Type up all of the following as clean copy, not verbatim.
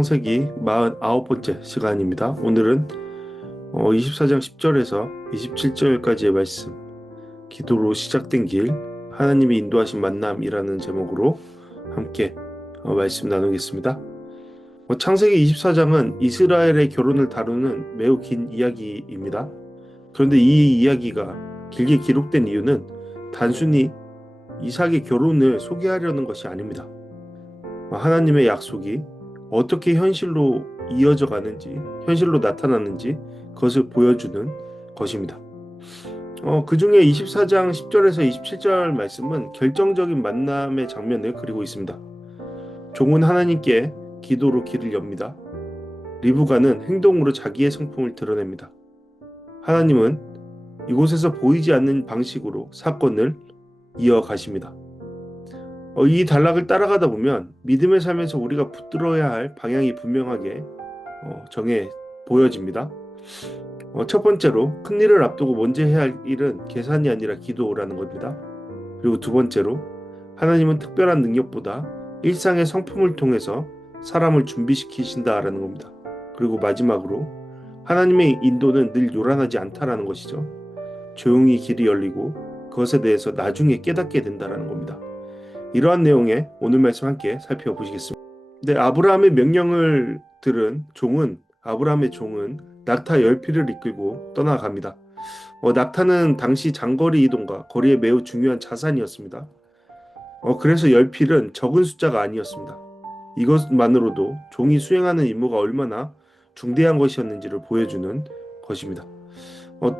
창세기 49번째 시간입니다. 오늘은 24장 10절에서 27절까지의 말씀, 기도로 시작된 길, 하나님이 인도하신 만남이라는 제목으로 함께 말씀 나누겠습니다. 창세기 24장은 이스라엘의 결혼을 다루는 매우 긴 이야기입니다. 그런데 이 이야기가 길게 기록된 이유는 단순히 이삭의 결혼을 소개하려는 것이 아닙니다. 하나님의 약속이 어떻게 현실로 이어져 가는지, 현실로 나타나는지 그것을 보여주는 것입니다. 그 중에 24장 10절에서 27절 말씀은 결정적인 만남의 장면을 그리고 있습니다. 종은 하나님께 기도로 길을 엽니다. 리브가는 행동으로 자기의 성품을 드러냅니다. 하나님은 이곳에서 보이지 않는 방식으로 사건을 이어가십니다. 이 단락을 따라가다 보면 믿음의 삶에서 우리가 붙들어야 할 방향이 분명하게 정해 보여집니다. 첫 번째로 큰 일을 앞두고 먼저 해야 할 일은 계산이 아니라 기도라는 겁니다. 그리고 두 번째로 하나님은 특별한 능력보다 일상의 성품을 통해서 사람을 준비시키신다라는 겁니다. 그리고 마지막으로 하나님의 인도는 늘 요란하지 않다라는 것이죠. 조용히 길이 열리고 그것에 대해서 나중에 깨닫게 된다라는 겁니다. 이러한 내용의 오늘 말씀 함께 살펴보시겠습니다. 네, 아브라함의 명령을 들은 아브라함의 종은 낙타 10匹를 이끌고 떠나갑니다. 낙타는 당시 장거리 이동과 거리에 매우 중요한 자산이었습니다. 그래서 10匹은 적은 숫자가 아니었습니다. 이것만으로도 종이 수행하는 임무가 얼마나 중대한 것이었는지를 보여주는 것입니다.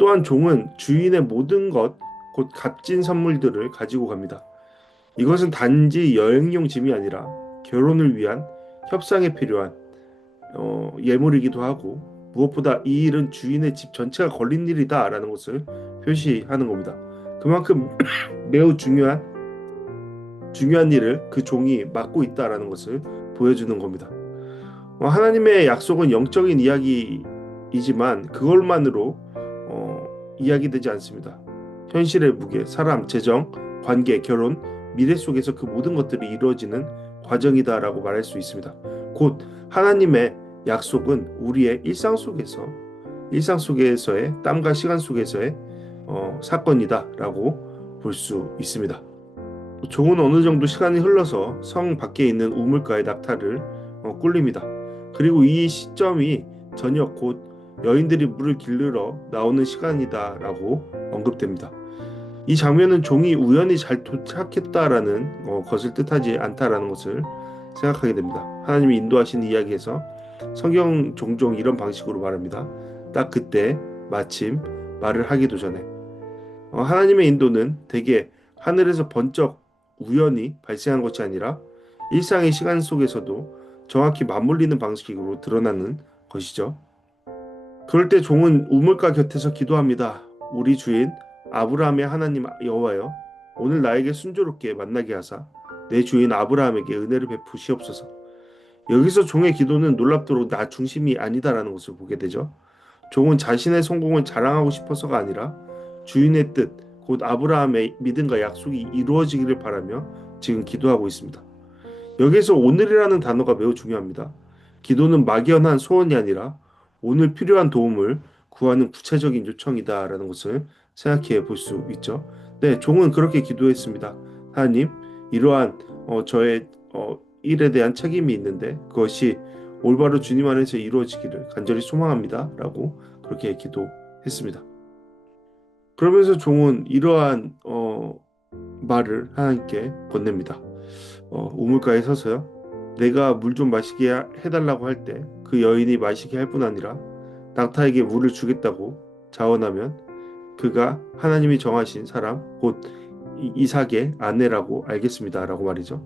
또한 종은 주인의 모든 것, 곧 값진 선물들을 가지고 갑니다. 이것은 단지 여행용 짐이 아니라 결혼을 위한 협상에 필요한 예물이기도 하고 무엇보다 이 일은 주인의 집 전체가 걸린 일이다 라는 것을 표시하는 겁니다. 그만큼 매우 중요한 일을 그 종이 맡고 있다라는 것을 보여주는 겁니다. 하나님의 약속은 영적인 이야기이지만 그것만으로 이야기되지 않습니다. 현실의 무게, 사람, 재정, 관계, 결혼, 미래 속에서 그 모든 것들이 이루어지는 과정이다라고 말할 수 있습니다. 곧 하나님의 약속은 우리의 일상 속에서의 땀과 시간 속에서의 사건이다라고 볼 수 있습니다. 종은 어느 정도 시간이 흘러서 성 밖에 있는 우물가의 낙타를 꿀립니다. 그리고 이 시점이 저녁 곧 여인들이 물을 길르러 나오는 시간이다라고 언급됩니다. 이 장면은 종이 우연히 잘 도착했다라는 것을 뜻하지 않다라는 것을 생각하게 됩니다. 하나님이 인도하신 이야기에서 성경 종종 이런 방식으로 말합니다. 딱 그때 마침 말을 하기도 전에. 하나님의 인도는 대개 하늘에서 번쩍 우연히 발생한 것이 아니라 일상의 시간 속에서도 정확히 맞물리는 방식으로 드러나는 것이죠. 그럴 때 종은 우물가 곁에서 기도합니다. 우리 주인 아브라함의 하나님 여호와여, 오늘 나에게 순조롭게 만나게 하사 내 주인 아브라함에게 은혜를 베푸시옵소서. 여기서 종의 기도는 놀랍도록 나 중심이 아니다라는 것을 보게 되죠. 종은 자신의 성공을 자랑하고 싶어서가 아니라 주인의 뜻, 곧 아브라함의 믿음과 약속이 이루어지기를 바라며 지금 기도하고 있습니다. 여기서 오늘이라는 단어가 매우 중요합니다. 기도는 막연한 소원이 아니라 오늘 필요한 도움을 구하는 구체적인 요청이다라는 것을 생각해 볼 수 있죠. 네, 종은 그렇게 기도했습니다. 하나님, 이러한 저의 일에 대한 책임이 있는데 그것이 올바로 주님 안에서 이루어지기를 간절히 소망합니다. 라고 그렇게 기도했습니다. 그러면서 종은 이러한 말을 하나님께 건넵니다. 우물가에 서서요. 내가 물 좀 마시게 해달라고 할 때 그 여인이 마시게 할 뿐 아니라 낙타에게 물을 주겠다고 자원하면 그가 하나님이 정하신 사람 곧 이삭의 아내라고 알겠습니다 라고 말이죠.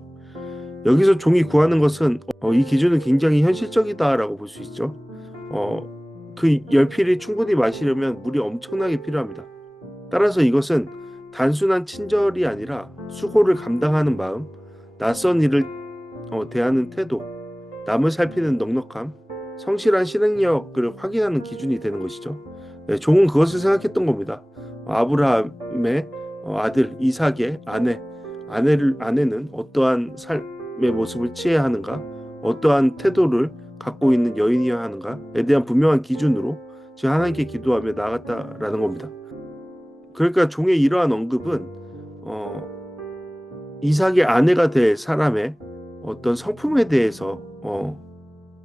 여기서 종이 구하는 것은 이 기준은 굉장히 현실적이다라고 볼 수 있죠. 그 10필이 충분히 마시려면 물이 엄청나게 필요합니다. 따라서 이것은 단순한 친절이 아니라 수고를 감당하는 마음, 낯선 일을 대하는 태도, 남을 살피는 넉넉함, 성실한 실행력을 확인하는 기준이 되는 것이죠. 네, 종은 그것을 생각했던 겁니다. 아브라함의 아들 이삭의 아내는 어떠한 삶의 모습을 취해야 하는가, 어떠한 태도를 갖고 있는 여인이어야 하는가에 대한 분명한 기준으로 즉 하나님께 기도하며 나아갔다라는 겁니다. 그러니까 종의 이러한 언급은 이삭의 아내가 될 사람의 어떤 성품에 대해서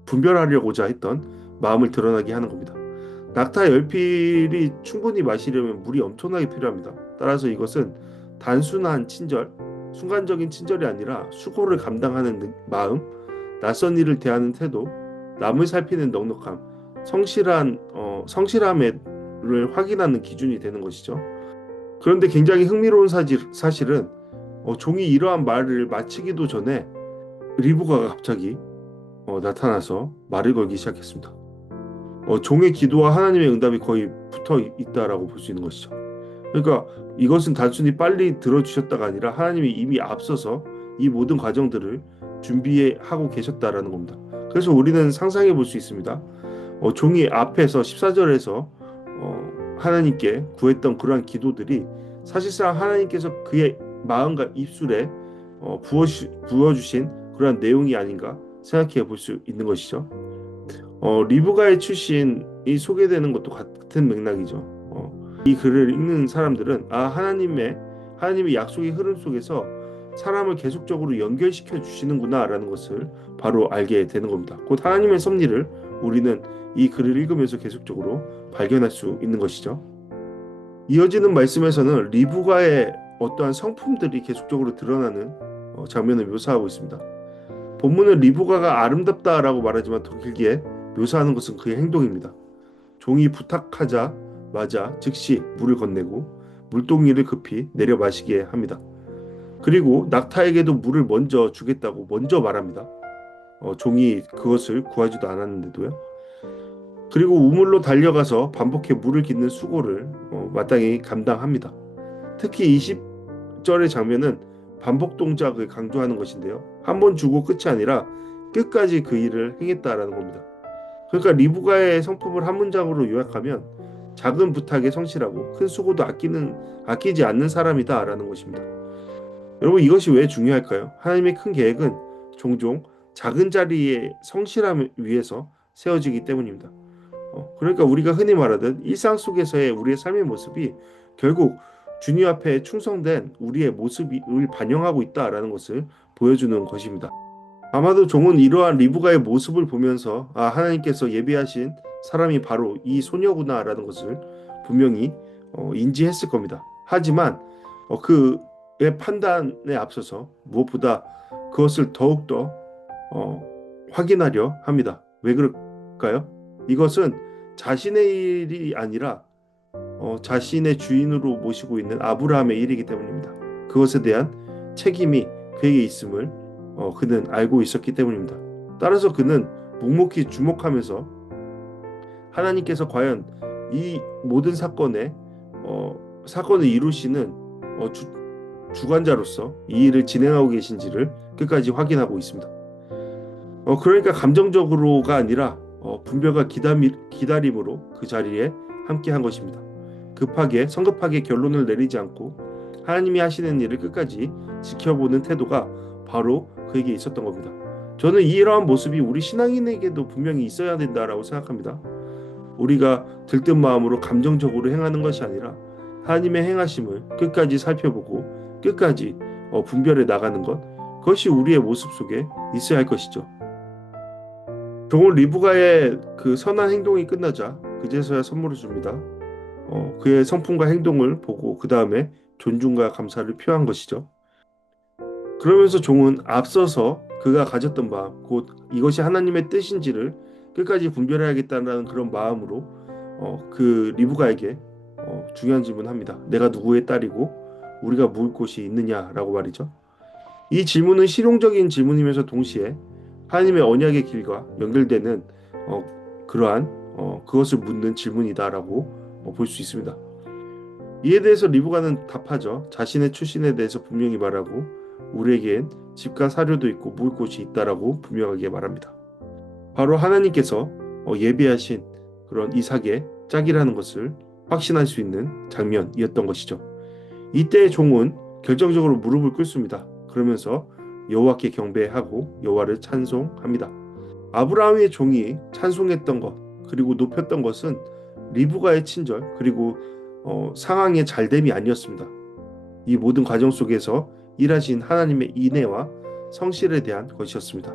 분별하려고자 했던 마음을 드러나게 하는 겁니다. 낙타 열필이 충분히 마시려면 물이 엄청나게 필요합니다. 따라서 이것은 단순한 친절, 순간적인 친절이 아니라 수고를 감당하는 마음, 낯선 일을 대하는 태도, 남을 살피는 넉넉함, 성실함을 확인하는 기준이 되는 것이죠. 그런데 굉장히 흥미로운 사실은 종이 이러한 말을 마치기도 전에 리브가가 갑자기 나타나서 말을 걸기 시작했습니다. 종의 기도와 하나님의 응답이 거의 붙어 있다라고 볼 수 있는 것이죠. 그러니까 이것은 단순히 빨리 들어주셨다가 아니라 하나님이 이미 앞서서 이 모든 과정들을 준비하고 계셨다라는 겁니다. 그래서 우리는 상상해 볼 수 있습니다. 종이 앞에서 14절에서 하나님께 구했던 그러한 기도들이 사실상 하나님께서 그의 마음과 입술에 부어주신 그러한 내용이 아닌가 생각해 볼 수 있는 것이죠. 리브가의 출신이 소개되는 것도 같은 맥락이죠. 이 글을 읽는 사람들은 하나님의 약속의 흐름 속에서 사람을 계속적으로 연결시켜 주시는구나라는 것을 바로 알게 되는 겁니다. 곧 하나님의 섭리를 우리는 이 글을 읽으면서 계속적으로 발견할 수 있는 것이죠. 이어지는 말씀에서는 리브가의 어떠한 성품들이 계속적으로 드러나는 장면을 묘사하고 있습니다. 본문은 리브가가 아름답다라고 말하지만 더 길게 묘사하는 것은 그의 행동입니다. 종이 부탁하자마자 즉시 물을 건네고 물동이를 급히 내려 마시게 합니다. 그리고 낙타에게도 물을 먼저 주겠다고 먼저 말합니다. 종이 그것을 구하지도 않았는데도요. 그리고 우물로 달려가서 반복해 물을 깃는 수고를 마땅히 감당합니다. 특히 20절의 장면은 반복 동작을 강조하는 것인데요. 한 번 주고 끝이 아니라 끝까지 그 일을 행했다라는 겁니다. 그러니까 리브가의 성품을 한 문장으로 요약하면 작은 부탁에 성실하고 큰 수고도 아끼지 않는 사람이다라는 것입니다. 여러분 이것이 왜 중요할까요? 하나님의 큰 계획은 종종 작은 자리에 성실함을 위해서 세워지기 때문입니다. 그러니까 우리가 흔히 말하던 일상 속에서의 우리의 삶의 모습이 결국 주님 앞에 충성된 우리의 모습을 반영하고 있다라는 것을 보여주는 것입니다. 아마도 종은 이러한 리브가의 모습을 보면서 하나님께서 예비하신 사람이 바로 이 소녀구나라는 것을 분명히 인지했을 겁니다. 하지만 그의 판단에 앞서서 무엇보다 그것을 더욱더 확인하려 합니다. 왜 그럴까요? 이것은 자신의 일이 아니라 자신의 주인으로 모시고 있는 아브라함의 일이기 때문입니다. 그것에 대한 책임이 그에게 있음을 그는 알고 있었기 때문입니다. 따라서 그는 묵묵히 주목하면서 하나님께서 과연 이 모든 사건을 이루시는 주관자로서 이 일을 진행하고 계신지를 끝까지 확인하고 있습니다. 그러니까 감정적으로가 아니라 분별과 기다림으로 그 자리에 함께 한 것입니다. 성급하게 결론을 내리지 않고 하나님이 하시는 일을 끝까지 지켜보는 태도가 바로 그에게 있었던 겁니다. 저는 이러한 모습이 우리 신앙인에게도 분명히 있어야 된다라고 생각합니다. 우리가 들뜬 마음으로 감정적으로 행하는 것이 아니라 하나님의 행하심을 끝까지 살펴보고 끝까지 분별해 나가는 것, 그것이 우리의 모습 속에 있어야 할 것이죠. 종은 리브가의 그 선한 행동이 끝나자 그제서야 선물을 줍니다. 그의 성품과 행동을 보고 그 다음에 존중과 감사를 표한 것이죠. 그러면서 종은 앞서서 그가 가졌던 마음, 곧 이것이 하나님의 뜻인지를 끝까지 분별해야겠다는 그런 마음으로 그 리브가에게 중요한 질문을 합니다. 내가 누구의 딸이고 우리가 묵을 곳이 있느냐라고 말이죠. 이 질문은 실용적인 질문이면서 동시에 하나님의 언약의 길과 연결되는 그러한 그것을 묻는 질문이다라고 볼 수 있습니다. 이에 대해서 리브가는 답하죠. 자신의 출신에 대해서 분명히 말하고 우리에겐 집과 사료도 있고 묵을 곳이 있다라고 분명하게 말합니다. 바로 하나님께서 예비하신 그런 이삭의 짝이라는 것을 확신할 수 있는 장면이었던 것이죠. 이때 종은 결정적으로 무릎을 꿇습니다. 그러면서 여호와께 경배하고 여호와를 찬송합니다. 아브라함의 종이 찬송했던 것 그리고 높였던 것은 리브가의 친절 그리고 상황의 잘됨이 아니었습니다. 이 모든 과정 속에서 일하신 하나님의 인애와 성실에 대한 것이었습니다.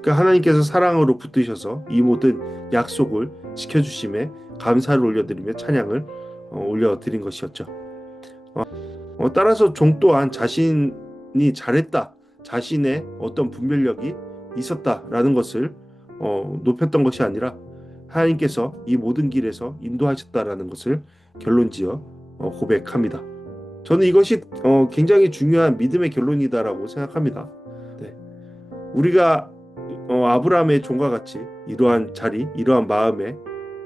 그러니까 하나님께서 사랑으로 붙드셔서 이 모든 약속을 지켜주심에 감사를 올려드리며 찬양을 올려드린 것이었죠. 따라서 종 또한 자신이 잘했다, 자신의 어떤 분별력이 있었다라는 것을 높였던 것이 아니라 하나님께서 이 모든 길에서 인도하셨다라는 것을 결론지어 고백합니다. 저는 이것이 굉장히 중요한 믿음의 결론이다라고 생각합니다. 네. 우리가 아브라함의 종과 같이 이러한 자리, 이러한 마음에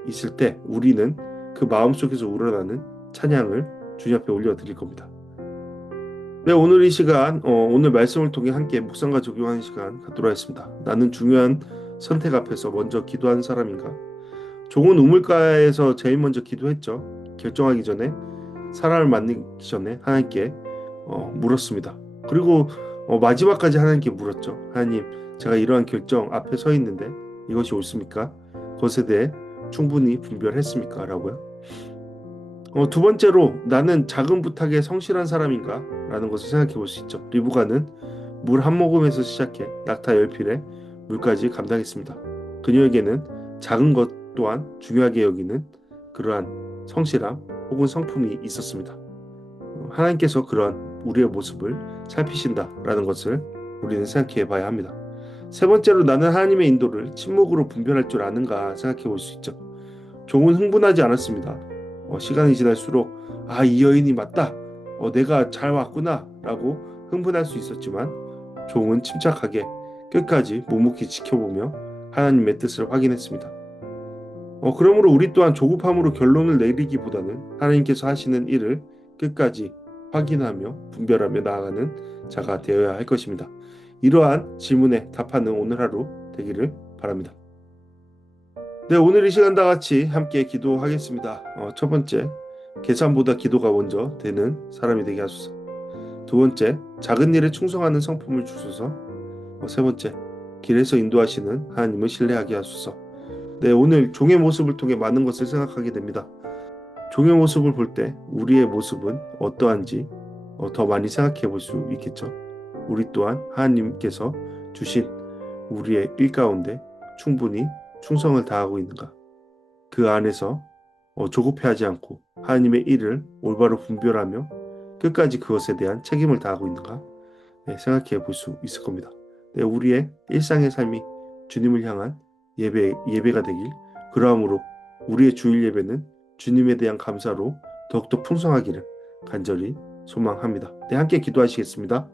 있을 때 우리는 그 마음 속에서 우러나는 찬양을 주님 앞에 올려드릴 겁니다. 네, 오늘 이 시간, 오늘 말씀을 통해 함께 묵상과 적용하는 시간 갖도록 하겠습니다. 나는 중요한 선택 앞에서 먼저 기도한 사람인가? 종은 우물가에서 제일 먼저 기도했죠. 결정하기 전에, 사람을 만나기 전에 하나님께 물었습니다. 그리고 마지막까지 하나님께 물었죠. 하나님, 제가 이러한 결정 앞에 서 있는데 이것이 옳습니까? 그것에 대해 충분히 분별했습니까? 라고요. 두 번째로 나는 작은 부탁에 성실한 사람인가? 라는 것을 생각해 볼 수 있죠. 리브가는 물 한 모금에서 시작해 낙타 10필에 물까지 감당했습니다. 그녀에게는 작은 것 또한 중요하게 여기는 그러한 성실함 혹은 성품이 있었습니다. 하나님께서 그러한 우리의 모습을 살피신다라는 것을 우리는 생각해 봐야 합니다. 세 번째로 나는 하나님의 인도를 침묵으로 분별할 줄 아는가 생각해 볼 수 있죠. 종은 흥분하지 않았습니다. 시간이 지날수록 이 여인이 맞다. 내가 잘 왔구나 라고 흥분할 수 있었지만 종은 침착하게 끝까지 묵묵히 지켜보며 하나님의 뜻을 확인했습니다. 그러므로 우리 또한 조급함으로 결론을 내리기보다는 하나님께서 하시는 일을 끝까지 확인하며 분별하며 나아가는 자가 되어야 할 것입니다. 이러한 질문에 답하는 오늘 하루 되기를 바랍니다. 네, 오늘 이 시간 다 같이 함께 기도하겠습니다. 첫 번째, 계산보다 기도가 먼저 되는 사람이 되게 하소서. 두 번째, 작은 일에 충성하는 성품을 주소서. 세 번째, 길에서 인도하시는 하나님을 신뢰하게 하소서. 네, 오늘 종의 모습을 통해 많은 것을 생각하게 됩니다. 종의 모습을 볼 때 우리의 모습은 어떠한지 더 많이 생각해 볼 수 있겠죠. 우리 또한 하나님께서 주신 우리의 일 가운데 충분히 충성을 다하고 있는가? 그 안에서 조급해하지 않고 하나님의 일을 올바로 분별하며 끝까지 그것에 대한 책임을 다하고 있는가? 네, 생각해 볼 수 있을 겁니다. 네, 우리의 일상의 삶이 주님을 향한 예배가 되길, 그러함으로 우리의 주일 예배는 주님에 대한 감사로 더욱더 풍성하기를 간절히 소망합니다. 네, 함께 기도하시겠습니다.